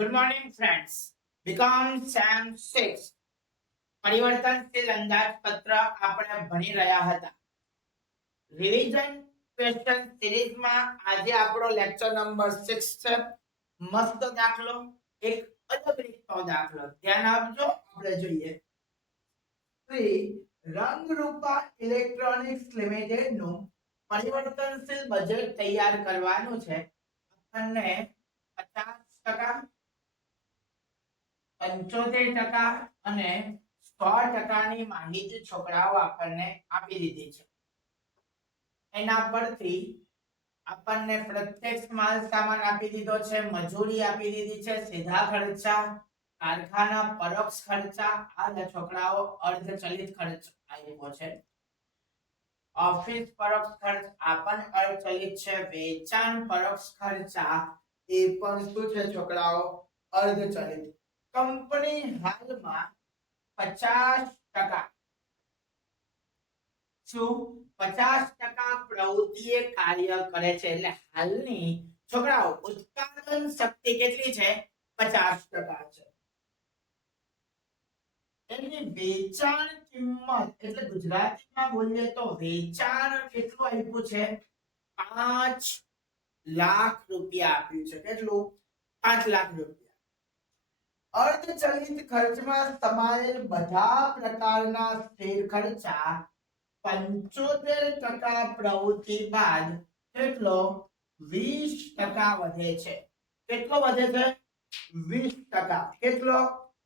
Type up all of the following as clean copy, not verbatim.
Good morning friends. B Com sem 6 પરિવર્તનશીલ અંદાજપત્ર આપણે ભણી રહ્યા હતા. રિવિઝન ક્વેશ્ચન સિરીઝમાં આજે આપણો લેક્ચર નંબર 6 છે. મસ્ત દાખલો, એક અલગ રીતનો દાખલો. ધ્યાન આપજો, આપણે જોઈએ. શ્રી રંગરૂપા ઇલેક્ટ્રોનિક્સ લિમિટેડ નું પરિવર્તનશીલ બજેટ તૈયાર કરવાનું છે. આપણને 50%, 75% અને 100% માહિતી છોકરાઓ આપણને આપી દીધી છે. એના પરથી આપણને પ્રત્યક્ષ માલ સામાન આપી દીધો છે, મજૂરી આપી દીધી છે, સીધા ખર્ચા, કારખાના પરોક્ષ ખર્ચા, આ છોકરાઓ અર્ધચલિત ખર્ચ આપ્યો છે. ઓફિસ પરોક્ષ ખર્ચ આ પણ અર્ધચલિત છે. વેચાણ પરોક્ષ ખર્ચા એ પણ શું છે છોકરાઓ? અર્ધચલિત. કંપની હાલમાં 50% શું 50% પ્રવૃત્તિએ કાર્ય કરે છે. એટલે હાલની છોકરાઓ ઉત્પાદન શક્તિ કેટલી છે? 50% છે. એની વેચાણ કિંમત એટલે ગુજરાતીમાં બોલીએ તો વેચાણ કેટલું આપ્યું છે? 5 લાખ રૂપિયા આપ્યું છે. કેટલું? 5 લાખ રૂપિયા. અર્ધચલિત ખર્ચમાં સમાયેલ બધા પ્રકારના સ્થિર ખર્ચા 75% પ્રવૃત્તિ બાદ કેટલો? 20% વધે છે. કેટલો વધે છે? 20%. કેટલો?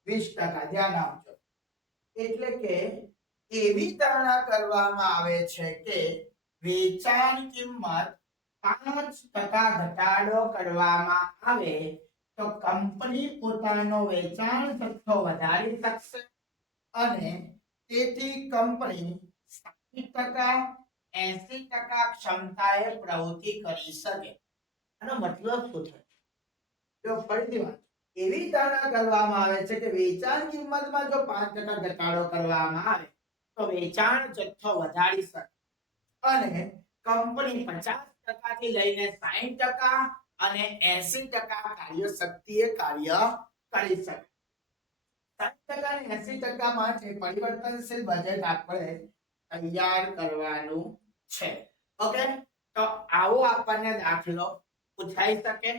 20%. ધ્યાન આપજો. એટલે કે એવી ધારણા કરવામાં આવે છે કે વેચાણ કિંમત 5% ઘટાડો કરવામાં આવે તો કંપની પોતાનો વેચાણ જથ્થો વધારી શકશે અને તેથી કંપની 60%, 80% ક્ષમતાએ પ્રવૃત્તિ કરી શકે. આનો મતલબ શું છે? જો ફરીથી વાત, એવી ધારણા કરવામાં આવે છે કે વેચાણ કિંમતમાં જો 5% ઘટાડો કરવામાં આવે તો વેચાણ જથ્થો વધારી શકે અને કંપની 50% થી લઈને 60% અને 80% કાર્યશક્તિએ કાર્ય કરી શકે. 60% અને 80% માટે પરિવર્તનશીલ બજેટ આપણે તૈયાર કરવાનું છે. ઓકે, તો આવો આપણને દાખલો પૂછાઈ શકે.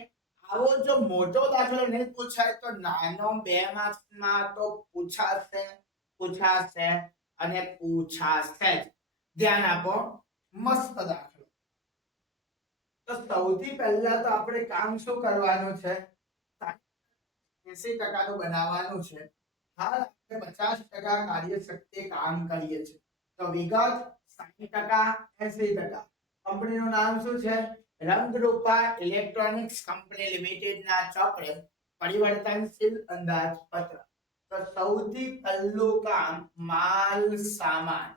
આવો જો મોટો દાખલો નહીં પૂછાય તો નાનો 2 માર્ક્સમાં તો પૂછાશે અને પૂછાશે જ. ધ્યાન આપો, મસ્ત દાખલો. તો સૌથી પહેલા તો આપણે કામ શું કરવાનું છે? 80% નું બનાવવાનું છે. હાલ આપણે 50% કાર્યશક્તિ કામ કરીએ છીએ. તો વિગત 60%, 80%. કંપનીનું નામ શું છે? રંગરૂપા ઇલેક્ટ્રોનિક્સ કંપની લિમિટેડ ના ચક્ર પરિવર્તનશીલ અંદાજપત્ર. તો સૌથી પહેલું કામ માલ સામાન.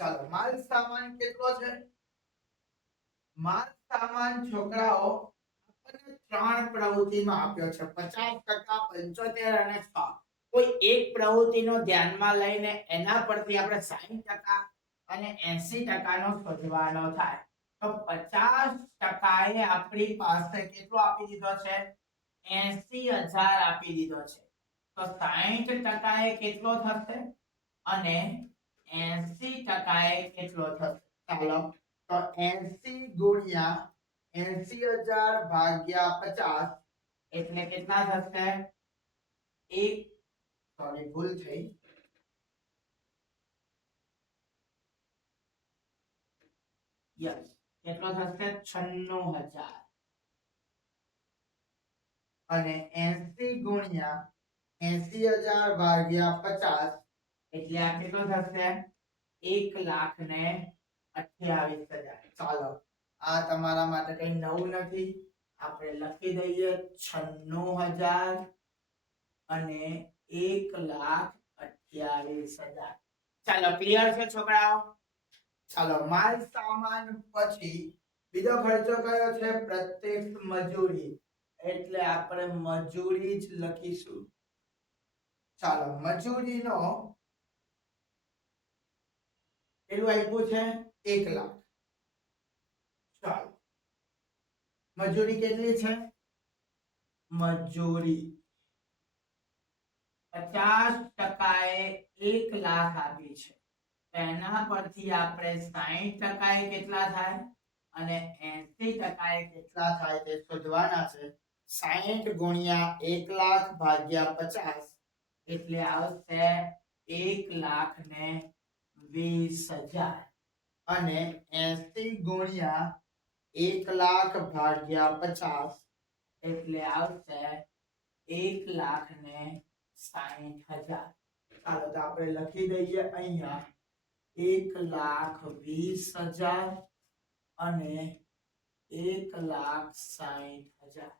ચાલો, માલ સામાન કેટલો છે? માલ સામાન છોકરાઓ આપણને 3 પ્રવૃત્તિમાં આપ્યો છે. 50%, 75% અને 100. કોઈ એક પ્રવૃત્તિનો ધ્યાનમાં લઈને એના પરથી આપણે 60% અને 80% નો શોધવાનો થાય. તો 50% એ આપણી પાસે કેટલો આપી દીધો છે? 80,000 આપી દીધો છે. તો 60% એ કેટલો થશે અને 80% એ કેટલો થશે? ચાલો, તો 80 ગુણ્યા 80,000 ભાગ્યા 50 એટલે કેટલા થશે? ભૂલ થઈ. યસ, કેટલો થશે? 96,000 અને 80 ગુણ્યા 80,000 ભાગ્યા 50 એટલે આ કેટલો થશે? 1,28,000. ચાલો, આ તમારા માટે કઈ નવું નથી. આપણે લખી દઈએ 96,000 અને 1,28,000. ચાલો, ક્લિયર છે છોકરાઓ? ચાલો, માલ સામાન પછી બીજો ખર્ચો કયો છે? પ્રત્યક્ષ મજૂરી. એટલે આપણે મજૂરી જ લખીશું. ચાલો, મજૂરીનો એટલું આપ્યું છે 1 લાખ. ચાલો, મજૂરી કેટલી છે? મજૂરી 50% 1 લાખ આપી છે. એના પરથી આપણે 60% કેટલા થાય અને 80% કેટલા થાય તે શોધવાના છે. 60 ગુણ્યા 1 લાખ ભાગ્યા 50 એટલે આવશે 1,20,000 અને 80 ગુણ્યા 1 લાખ ભાગ્યા 50 એટલે આવશે 1,60,000. ચાલો તો આપણે લખી દઈએ અહીંયા 1,20,000 અને 1,60,000.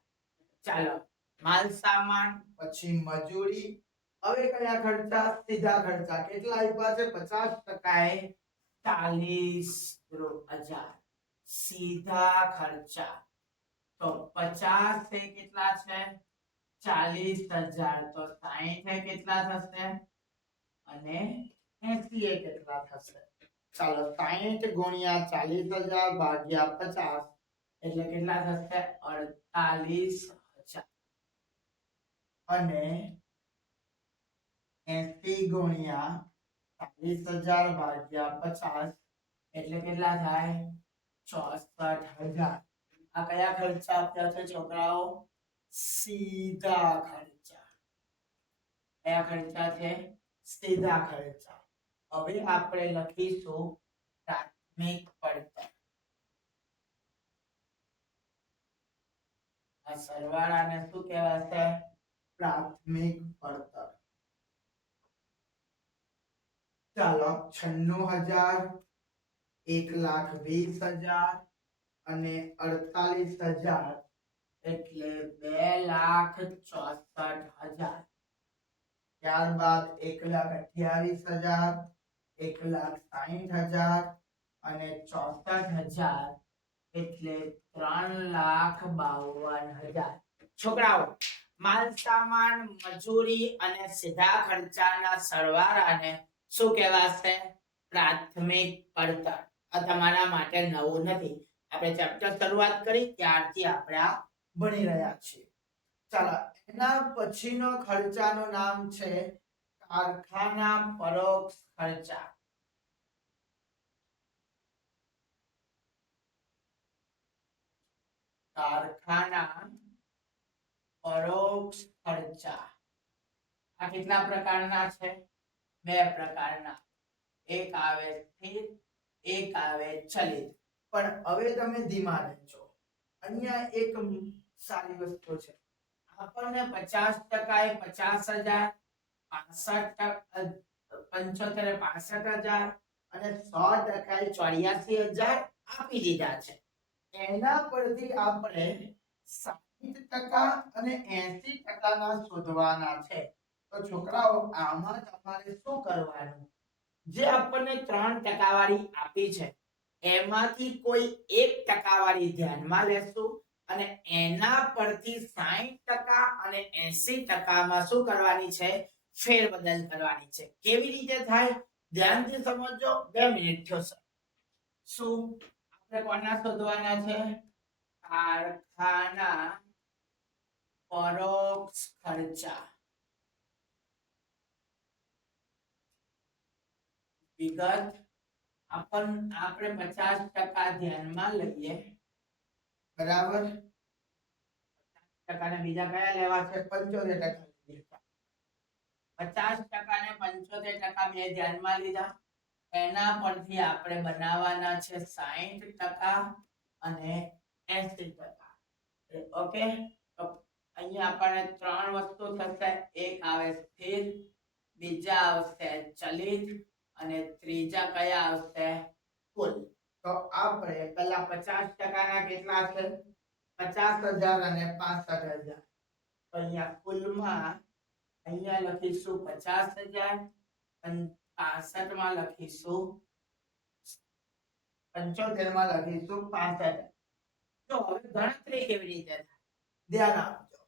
ચાલો, માલ સામાન પછી મજૂરી. હવે કયા ખર્ચા? સીધા ખર્ચા કેટલા આપ્યા છે? 50% 40,000 સીધા ખર્ચા. તો 50 એ કેટલા છે? 40,000. તો 60 એ કેટલા થશે અને 80 એ કેટલા થશે? ચાલો, 60 ગુણ્યા 40,000 ભાગ્યા 50 એટલે કેટલા થશે? 48,000 અને 80 ગુણ્યા 40,000 ભાગ્યા 50 એટલે કેટલા થાય? 64,000. આ કયા ખર્ચા આપ્યા છે છોકરાઓ? સીધા ખર્ચા. કયા ખર્ચા છે? સીધા ખર્ચા. હવે આપણે લખીશું પ્રાથમિક પડતર. આ સરવાળાને શું કહેવાશે? પ્રાથમિક પડતર. ચાલો, 96,000 1,20,000 અને 48,000 એટલે 2,64,000. ત્યારબાદ 1,28,000 1,60,000 અને 64,000 એટલે 3,52,000. છોકરાઓ, માલ સામાન, મજૂરી અને સીધા ખર્ચાના સરવાળાને શું કહેવાશે? પ્રાથમિક પડતર. આ તમારા માટે નવું નથી. આપણે ચેપ્ટર શરૂઆત કરી ત્યારથી આપણે આ ભણી રહ્યા છીએ. ચાલો, એના પછીનો ખર્ચાનું નામ છે કારખાના પરોક્ષ ખર્ચા. કારખાના પરોક્ષ ખર્ચા. આ કેટલા પ્રકારના છે? 2 પ્રકારના. એક આવે સ્થિર, એક આવે ચલિત. પણ હવે તમે ધીમા રહેજો. અહીંયા એક સારી વસ્તુ છે. આપણને 50% એ 50,000, 65 એ 65,000 અને 100% એ 84,000 આપી દીધા છે. એના પરથી આપણે 60% અને 80% ના શોધવાના છે. તો છોકરાઓ, આમાં તમારે શું કરવાનું? જે આપણને 3% વાળી આપી છે એમાંથી કોઈ 1% ધ્યાનમાં લેશું અને એના પરથી 60% અને 80% માં શું કરવાની છે? ફેરબદલ કરવાની છે. કેવી રીતે થાય? ધ્યાનથી સમજો. 2 મિનિટ થશે. શું આપણે કોના શોધવાના છે? કારખાના પરોક્ષ ખર્ચા. વિગત આપણે 50% ધ્યાનમાં લઈએ, બરાબર? 50% ને બીજા કયા લેવા છે? 75%. 50% ને 75% બે ધ્યાનમાં લીધા. એના પરથી આપણે બનાવવાના છે 60% અને 80%. ઓકે, તો અહીંયા આપણને 3 વસ્તુ થશે. એક આવે સ્થિર, બીજા આવશે ચલિત અને ત્રીજા કયા આવશે? કુલ. તો આપણે પહેલા 50% ના કેટલા છે? 50,000 અને 65,000. તો અહીંયા કુલમાં અહીંયા લખીશું 50,000 અને 65 માં લખીશું 75 માં લખીશું 65. તો હવે ગણતરી કેવી રીતે થાય? ધ્યાન આપજો.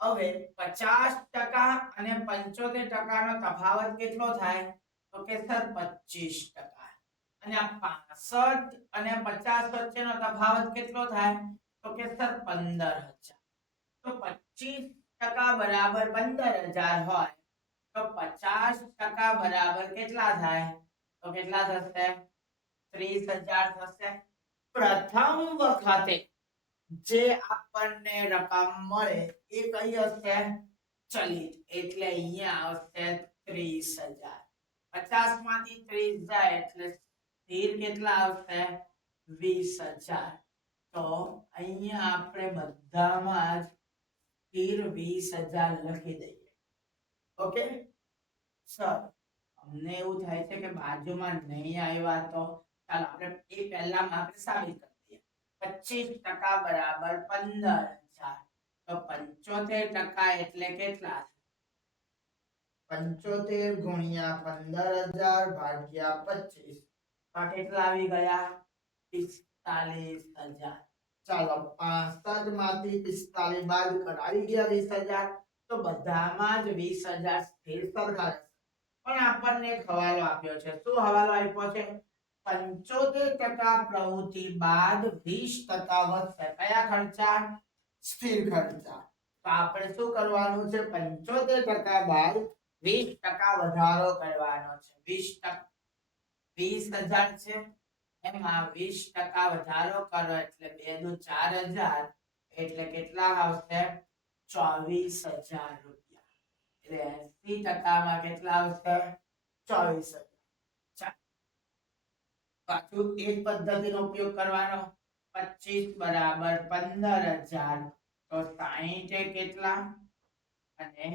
હવે 50% અને 75% નો તફાવત કેટલો થાય? તો કે સર 25%. અને આ 65 અને 50 વચ્ચેનો તફાવત કેટલો થાય? તો કે સર 15000. તો 25% બરાબર 15000 હોય તો 50% બરાબર કેટલા થાય? તો કેટલા થશે? 30000 થશે. પ્રથમ વખતે જે આપણને રકમ મળે એ કઈ હશે? ચલિત. એટલે અહીંયા આવશે 30000. 50 માંથી 30 જાય એટલે સ્થિર કેટલા આવશે? 20000. તો અહીંયા આપણે બધામાં જ સ્થિર 20000 લખી દઈએ. ઓકે સર, અમને એવું થાય છે કે બાજુમાં નહીં આવ્યા તો ચાલો આપણે એ પહેલામાં આપણે સાબિત કરી દઈએ. 25% બરાબર 15000. તો 75% એટલે કેટલા? 75 ગુણ્યા 15000 ભાગ્યા 25. આ કેટલા આવી ગયા? 45000. ચાલો 65 માંથી 45 બાદ કરાવી ગયા 20000. તો બધામાં જ 20000 સ્થિર સરખા રહેશે. પણ આપણને એક હવાલો આપ્યો છે. શું હવાલો આપ્યો છે? 75% પ્રવૃત્તિ બાદ 20% વધશે. કયા ખર્ચા? સ્થિર ખર્ચા. તો આપણે શું કરવાનું છે? 75% બાદ 20% વધારો કરવાનો છે. 20000 છે, એમાં 20% વધારો કરો એટલે 2 દુ 4000. એટલે કેટલા આવશે? 24000 રૂપિયા. એટલે 80% માં કેટલા આવશે? 24000. પાછું એ જ પદ્ધતિનો ઉપયોગ કરવાનો. 25 બરાબર 15000. તો 60 એ કેટલા અને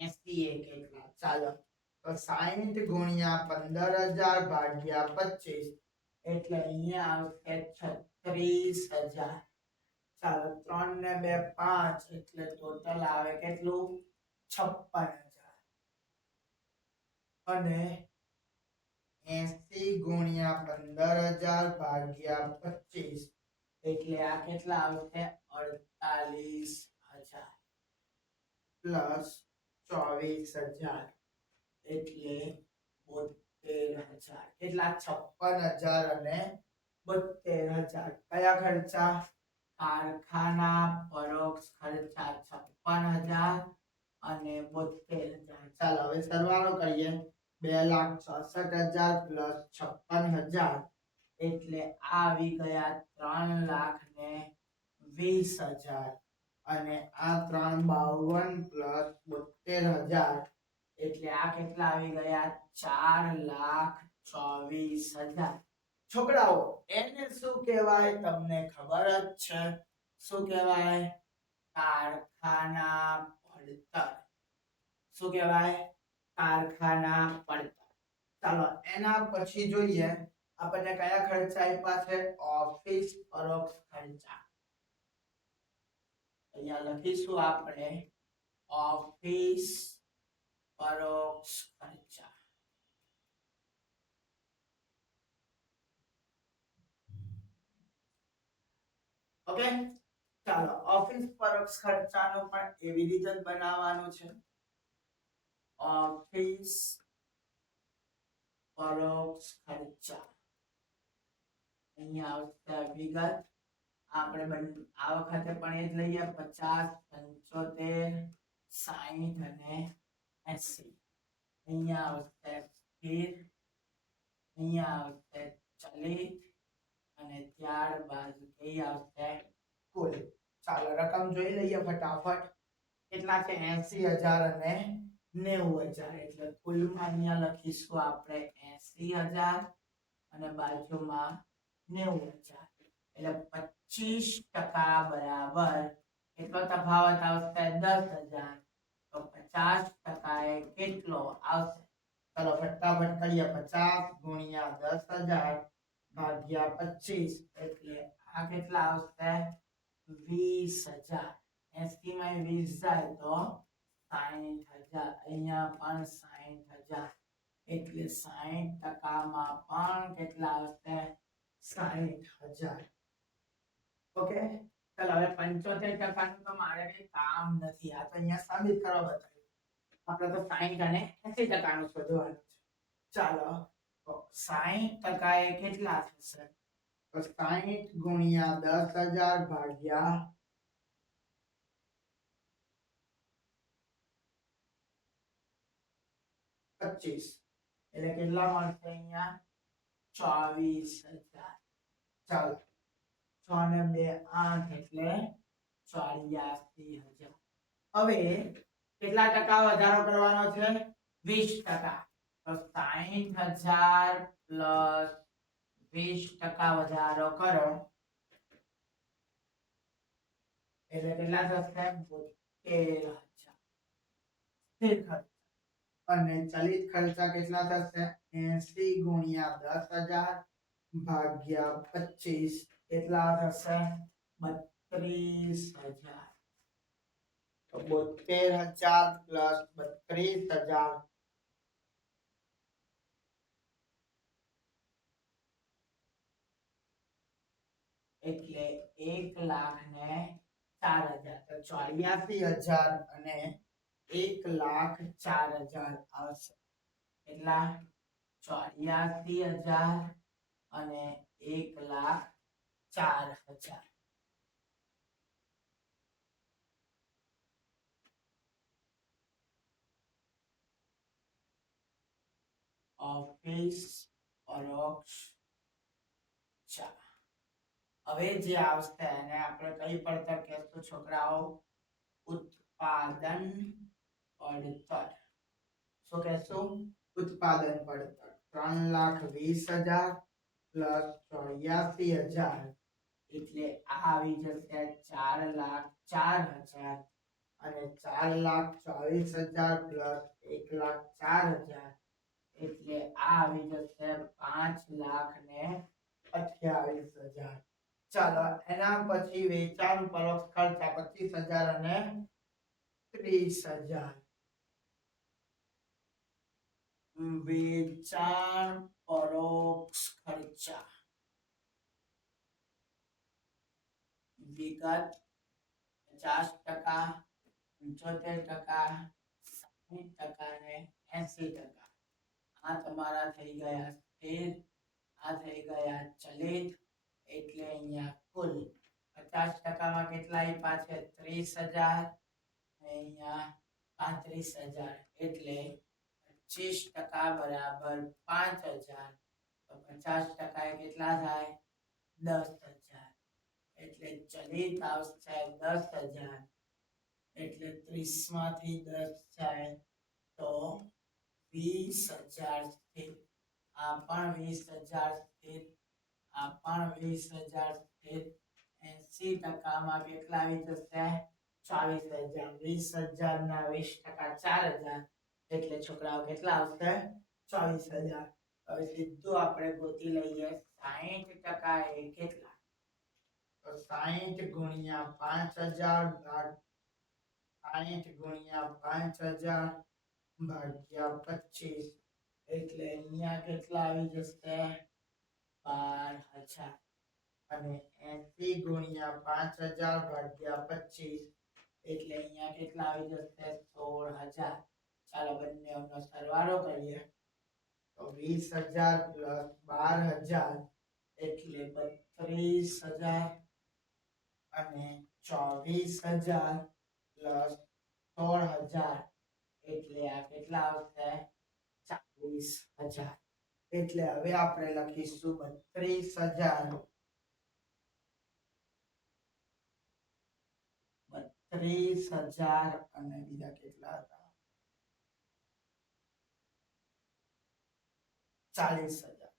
80 એ કેટલા? ચાલો તો 60 ગુણ્યા 15000 ભાગ્યા 25 એટલે અહીંયા આવશે 36000. ચાલો 3 ને 2 5 એટલે ટોટલ આવે કેટલું? 56000. અને 80 ગુણ્યા 15000 ભાગ્યા 25 એટલે આ કેટલા આવશે? 48000 પ્લસ 24000 એટલે 72000. કેટલા? 56000 અને 72000. કયા ખર્ચા? કારખાના પરોક્ષ ખર્ચા 56000 અને 72000. ચાલો હવે સરવાળો કરીએ. 2,66,000 પ્લસ 56,000 એટલે આવી ગયા 3,20,000. અને આ 352 પ્લસ 72000 એટલે આ કેટલા આવી ગયા? 4,24,000. છોકરાઓ એને શું કહેવાય? તમને ખબર જ છે. શું કહેવાય? કારખાના પડતર. શું કહેવાય? કારખાના પડતર. ચાલો એના પછી જોઈએ આપણને કયા ખર્ચા આપ્યા છે? ઓફિસ પરોક્ષ ખર્ચા. અહીંયા લખીશું આપણે ઓફિસ પરોક્ષ ખર્ચા. ઓકે ચાલો ઓફિસ પરોક્ષ ખર્ચાનો પણ એવી રીતે જ બનાવવાનું છે. ઓફિસ પરોક્ષ ખર્ચા અહીંયા આવશે વિગત. આપણે આ વખતે પણ એ જ લઈએ. 50 75 60 અને 80. અહીંયા આવશે સ્થિર, અહીંયા આવશે ચલિત અને ત્યારબાદ કઈ આવશે? કુલ. ચાલો રકમ જોઈ લઈએ ફટાફટ. કેટલા છે? 80000 અને 90000. એટલે કુલમાં અહીંયા લખીશું આપણે 80000 અને બાજુમાં 90000. એટલે 25% બરાબર કેટલો તફાવત આવશે? 10000. તો 50% એ કેટલો આવશે? ચલો ફટાફટ કરીએ. 50 ગુણ્યા 10000 ભાગ્યા 25 એટલે આ કેટલા આવશે? 20000. 80 માં 20 જાય તો 60000. અહીંયા પણ 60000. એટલે 60% માં પણ કેટલા આવશે? 60000. ઓકે ચાલો હવે 75% નું તો મારે કઈ કામ નથી, આ તો અહીંયા સાબિત કરવા બતાવ્યું. આપણે તો 60 અને 80% નું શોધવાનું છે. ચાલો તો 60% એ કેટલા થશે? તો 60 ગુણ્યા 10,000 ભાગ્યા 25 એટલે કેટલા મળશે અહીંયા? 24,000. ચાલો 6 ને 2 8 એટલે 84,000. હવે કેટલા ટકા વધારો કરવાનો છે? 20%. તો 60,000 પ્લસ 20% વધારો કરો એટલે કેટલા થશે? 72,000. સ્થિર ખર્ચ અને ચલિત ખર્ચા કેટલા થશે? 80 ગુણ્યા 10,000 ભાગ્યા 25 કેટલા થશે? 32,000. તો 72,000 પ્લસ 32,000 એટલે 1,04,000. તો 84,000 અને 1,04,000 આવશે. એટલા 84,000 અને 1,04,000. ઓફિસ પરોક્ષ ચા. હવે જે આવશે એને આપણે કઈ પડતર કહેશું છોકરાઓ? ઉત્પાદન પડતર. શું કહેશું? ઉત્પાદન પડતર. 3,20,000 પ્લસ 84,000 એટલે આ આવી જશે 4,04,000 અને 4,24,000 પ્લસ 1,04,000 એટલે આ આવી જશે 5,28,000. ચાલો એના પછી વેચાણ પરોક્ષ ખર્ચ 25,000 અને 30,000. વેચાણ પરોક્ષ ખર્ચા વિગત 50%, 75%, 60% અને 80%. આ તમારા થઈ ગયા સ્થિર, આ થઈ ગયા ચલિત. એટલે અહીંયા કુલ 50% માં કેટલા આપ્યા છે? 30,000. અહીંયા 35,000 એટલે 25% બરાબર 5,000. તો 50% એ કેટલા થાય? 10,000. એટલે ચલિત આવશે 10,000 એટલે 30 માંથી 10 જાય તો 20,000 સ્થિર. આ પણ 20,000 સ્થિર, આ પણ 20,000 સ્થિર. 80% માં કેટલા આવી જશે? 24,000. 20,000 ના 20% 4,000 એટલે છોકરાઓ કેટલા આવશે? 24,000. હવે સીધું આપણે ગોતી લઈએ 60% એ કેટલા? તો 60 ગુણ્યા 5,000 60 ગુણ્યા 5,000 ભાગ્યા 25 એટલે અહીંયા કેટલા આવી જશે? 12,000. અને 80 ગુણ્યા 5,000 ભાગ્યા 25 એટલે અહીંયા કેટલા આવી જશે? 16,000. ચાલો બંનેનો સરવાળો કરીએ તો 20,000 પ્લસ 12,000 એટલે 32,000 અને 24,000 પ્લસ 16,000 એટલે આ કેટલા આવશે? 40,000. એટલે હવે આપણે લખીશું 32,000 અને બીજા કેટલા હતા? 40,000.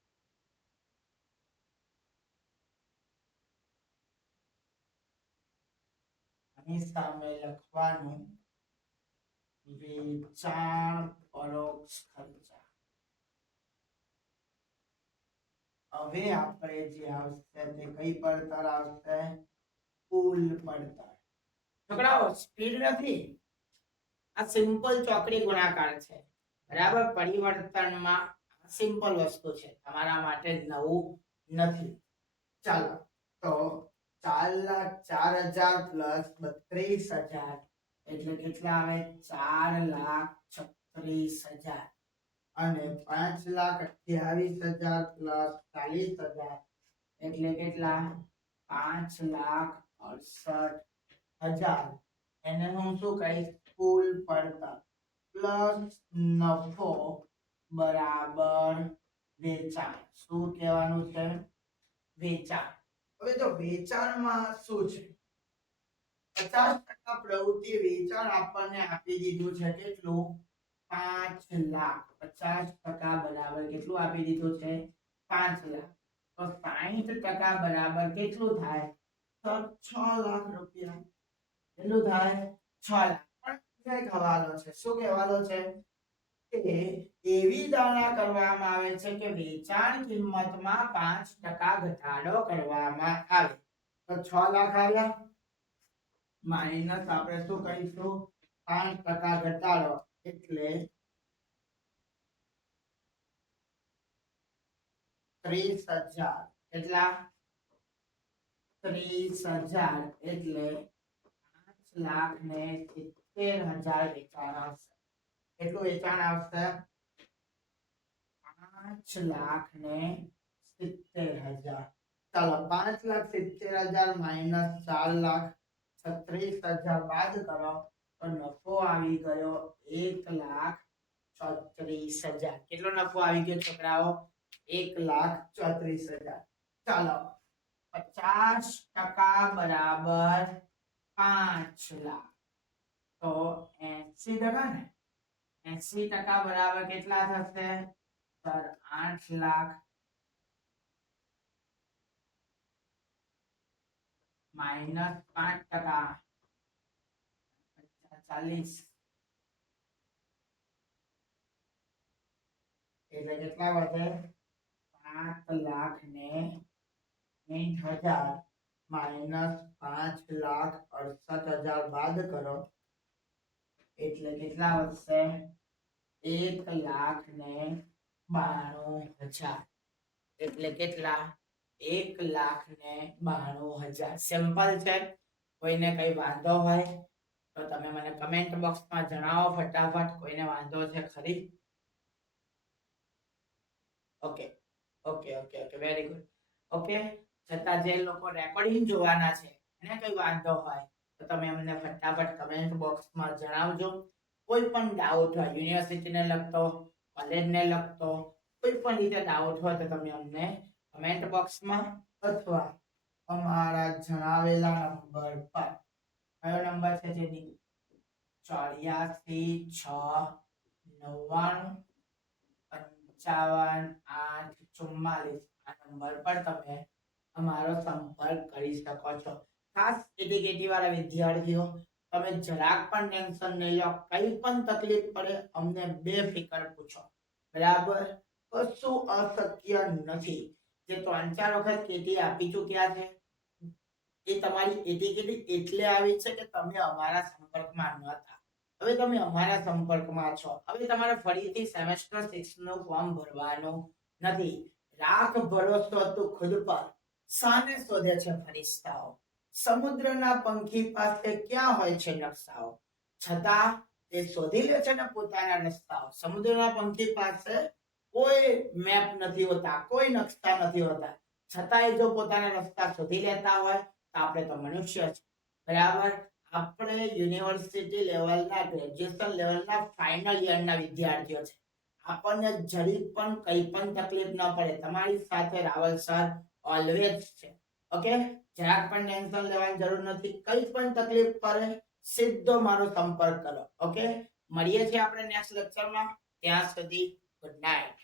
આની સામે લખવાનું વેચાણ પરોક્ષ ખર્ચા. હવે આપણે જે આવશે તે કઈ પડતર આવશે? કુલ પડતર. છોકરાઓ સ્પીડ નથી, આ સિમ્પલ ચોકડી ગુણાકાર છે બરાબર. પરિવર્તનમાં સિમ્પલ વસ્તુ છે, તમારા માટે નવું નથી. ચાલો તો 4,04,000 પ્લસ 32,000 એટલે કેટલા આવે? 4,36,000 અને 5,28,000 પ્લસ 40,000 એટલે કેટલા? 5,68,000. એને હું શું કહીશ? કુલ પડતર પ્લસ નફો બરાબર વેચાણ. શું કહેવાનું છે? વેચાણ. હવે જો વેચાણમાં શું છે? 50% પ્રવૃત્તિ વેચાણ આપણને આપી દીધું છે. કેટલું? 5 લાખ. 50% બરાબર કેટલું આપી દીધું છે? 5 લાખ. તો 60% બરાબર કેટલું થાય? તો 6 લાખ રૂપિયા. કેટલું થાય? 6 લાખ. પણ એક હવાલો છે. શું કહેવાનો છે? કે એવી ધારણા કરવામાં આવે છે કે વેચાણ કિંમતમાં 5% ઘટાડો કરવામાં આવે તો 6 લાખ આવ્યા માઇનસ આપણે શું કહીશું? 5% ઘટાડો એટલે 30,000. કેટલા? 30,000 એટલે 5,70,000 વેચાણ આવશે. કેટલું વેચાણ આવશે? 5,70,000. ચાલો 5,70,000 માઇનસ 4,36,000 બાદ કરો તો નફો આવી ગયો 1,34,000. કેટલો નફો આવી ગયો છોકરાઓ? 1,34,000. ચાલો 50% બરાબર 5 લાખ તો 80% ને 80% બરાબર કેટલા થશે? 8 લાખ માઇનસ 5% 40 એટલે કેટલા વધે? 5,60,000 માઇનસ 5,68,000 બાદ કરો એટલે કેટલા વધશે? 1,92,000. એટલે કેટલા? 1,92,000. સિમ્પલ છે. કોઈને કઈ વાંધો હોય તો તમે મને કમેન્ટ બોક્સમાં જણાવો ફટાફટ. કોઈને વાંધો છે ખરી? Okay okay okay okay very good. Okay છતાં જે લોકો રેકોર્ડિંગ જોવાના છે એને કઈ વાંધો હોય તો તમે અમને ફટાફટ કમેન્ટ બોક્સમાં જણાવજો. કોઈ પણ ડાઉટ હોય યુનિવર્સિટીને લગતો, કોલેજને લગતો, કોઈ પણ રીતે ડાઉટ હોય તો તમે અમને કમેન્ટ બોક્સમાં અથવા અમારા જણાવેલા નંબર પર, કયો નંબર છે જેની? 84,6,99,55,8,44 આ નંબર પર તમે અમારો સંપર્ક કરી શકો છો. ખાસ એટીકેટી વાળા વિદ્યાર્થીઓ તમે જરાક પણ ટેન્શન નહીં લો. કઈ પણ તકલીફ પડે અમને બેફિકર પૂછો. બરાબર? કશું અશક્ય નથી. જે 3-4 વખત કેટી આપી ચૂક્યા છે એ તમારી એટીકેટી એટલે આવી છે કે તમે અમારા સંપર્કમાં નહોતા. હવે તમે અમારા સંપર્કમાં છો. હવે તમારે ફરીથી સેમેસ્ટર 6 નું ફોર્મ ભરવાનું નથી. રાખ ભરોસો તું ખુદ પર, શાને શોધે છે ફરિશ્તાઓ. સમુદ્રના પંખી પાસે ક્યાં હોય છે નકશાઓ, છતાં તે શોધી લે છે ને પોતાના રસ્તાઓ. સમુદ્રના પંખી પાસે કોઈ મેપ નથી હોતા, કોઈ નકશા નથી હોતા, છતાં એ જો પોતાના રસ્તા શોધી લેતા હોય તો આપણે તો મનુષ્ય છે. બરાબર? આપણે યુનિવર્સિટી લેવલના, ગ્રેજ્યુએશન લેવલના ફાઇનલ યરના વિદ્યાર્થીઓ છે. આપણને જરીક પણ કઈ પણ તકલીફ ન પડે. તમારી સાથે રાવલ સર ઓલવેઝ છે. ઓકે? જરાક પણ ટેન્શન લેવાની જરૂર નથી. કઈ પણ તકલીફ પડે સીધો મારો સંપર્ક કરો. ઓકે? મળીએ છીએ આપણે નેક્સ્ટ લેક્ચરમાં. ત્યાં સુધી ગુડ નાઇટ.